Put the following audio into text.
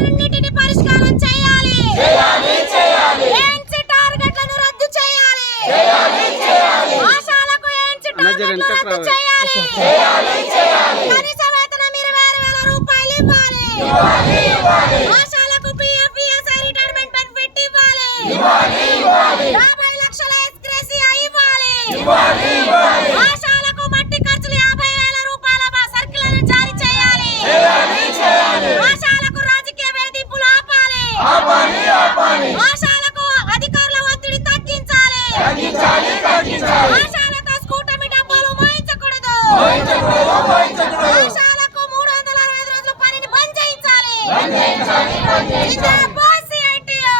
సమస్యలన్నిటిని పరిష్కారం చేయాలి. ఏఎన్సీ టార్గెట్లను రద్దు చేయాలి. ఆశాలకు ఏఎన్సీ టార్గెట్లను రద్దు చేయాలి. కనీస వేతనం 26,000 రూపాయలు ఇవ్వాలి. ఆశాలకు పిఎఫ్ ఈఎస్ఐ రిటైర్మెంట్ బెనిఫిట్ ఇవ్వాలి. 50 లక్షల ఎక్స్గ్రేసియా ఇవ్వాలి. ఆశాలకు మట్టి ఖర్చులు 50,000 రూపాయల సర్కిల్లను జారీ చేయాలి. ఆశాలకు రాజకీయ వేధింపులు ఆపాలి. ఆశాలకు అధికారుల ఒత్తిడి తగ్గించాలి. ఆశాలతో కూటమి డబ్బులు మోయించకూడదు. ఆశాలకు 365 రోజులు పనిని బంద్ చేయించాలి. జిందాబాద్ సిఐటియు.